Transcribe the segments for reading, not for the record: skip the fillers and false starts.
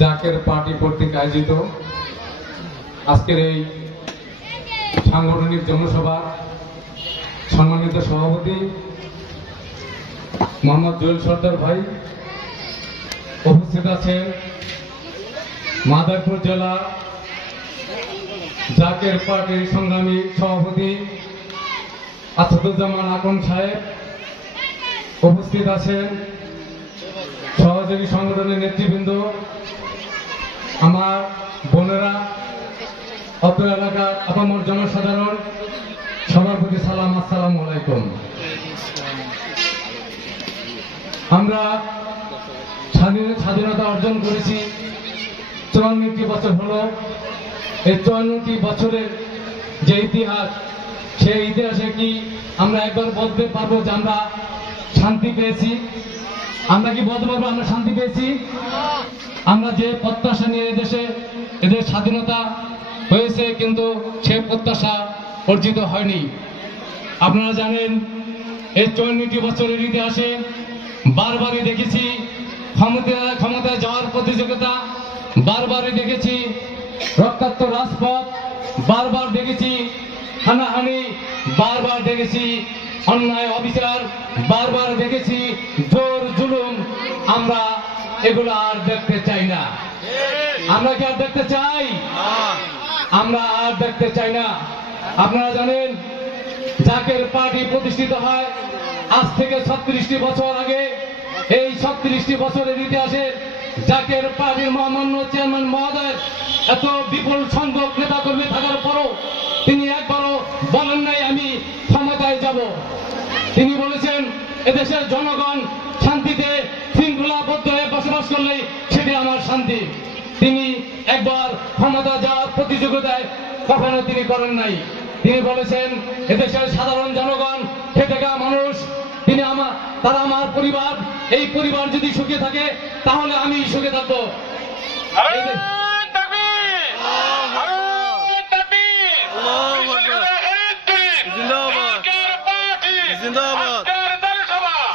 Zaker party কর্তৃক আয়োজিত আজকের এই সাংগঠনিক জনসভা সম্মানিত সভাপতি মোহাম্মদ জুয়েল সর্দার ভাই, উপস্থিত আছেন মাদারীপুর জেলা জাকের পার্টির সংগ্রামী সভাপতি আসাদুজ্জামান আকন সাহেব, উপস্থিত আছেন সহযোগী সংগঠনের নেতৃবৃন্দ, আমার বোনেরা, অত্র এলাকার আপামর জনসাধারণ, সবার প্রতি সালাম, আসসালামু আলাইকুম। আমরা স্বাধীনতা অর্জন করেছি 54টি বছর হলো। এই 54টি বছরের যে ইতিহাস, সেই ইতিহাসে কি আমরা একবার বলতে পারবো যে আমরা শান্তি পেয়েছি? আমরা কি বলতে পারবো আমরা শান্তি পেয়েছি? আমরা যে প্রত্যাশা নিয়ে এদের স্বাধীনতা হয়েছে, কিন্তু সে প্রত্যাশা অর্জিত হয়নি। আপনারা জানেন, এই 54টি বছরের ইতিহাসে বারবারই দেখেছি ক্ষমতায় যাওয়ার প্রতিযোগিতা, বারবারই দেখেছি রক্তাক্ত রাজপথ, বারবার দেখেছি হানাহানি, বারবার দেখেছি অন্যায় অবিচার, বারবার দেখেছি জোর জুলুম। আমরা এগুলো আর দেখতে চাই না। আমরা কি আর দেখতে চাই? আমরা আর দেখতে চাই না। আপনারা জানেন, জাকের পার্টি প্রতিষ্ঠিত হয় আজ থেকে 36টি বছর আগে। এই 36টি বছরের ইতিহাসে জাকের পার্টির মহামান্য চেয়ারম্যান মহোদয় এত বিপুল সংখ্যক নেতাকর্মী থাকার পরও তিনি একবারও বলেন নাই আমি ক্ষমতায় যাব। তিনি বলেছেন এদেশের জনগণ শান্তিতে শৃঙ্খলাবদ্ধ হয়ে বসবাস করলেই সেটি আমার শান্তি। তিনি একবার ক্ষমতা যাওয়ার প্রতিযোগিতায় কখনো তিনি করেন নাই। তিনি বলেছেন এদেশের সাধারণ জনগণ, খেটে খাওয়া মানুষ, তারা আমার পরিবার, এই পরিবার যদি সুখে থাকে তাহলে আমি সুখে থাকবো।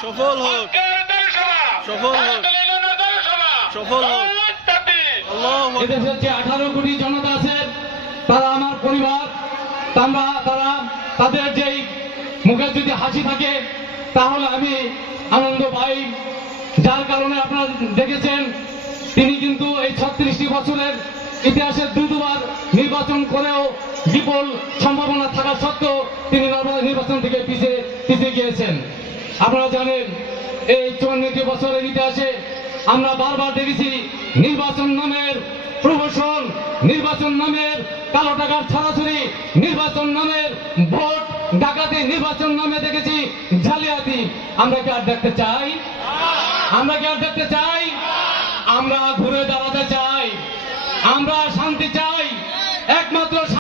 সফল হোক, সফল হোক, সফল হোক। এদেশের যে 18 কোটি জনতা আছে, তারা আমার পরিবার। তারা তাদের যেই মুখে যদি হাসি থাকে তাহলে আমি আনন্দ পাই। যার কারণে আপনারা দেখেছেন তিনি কিন্তু এই 36টি বছরের ইতিহাসে দুবার নির্বাচন করেও বিপুল সম্ভাবনা থাকা সত্ত্বেও তিনি নির্বাচন থেকে পিছিয়ে গিয়েছেন। আপনারা জানেন, এই 54টি বছরের ইতিহাসে আমরা বারবার দেখেছি নির্বাচন নামের প্রহসন, নির্বাচন নামের কালো টাকার ছড়াছড়ি, নির্বাচন নামের ভোট ডাকাতি, নির্বাচন নামে দেখেছি জালিয়াতি। আমরা কি আর দেখতে চাই? আমরা কি আর দেখতে চাই? আমরা ঘুরে দাঁড়াতে চাই। আমরা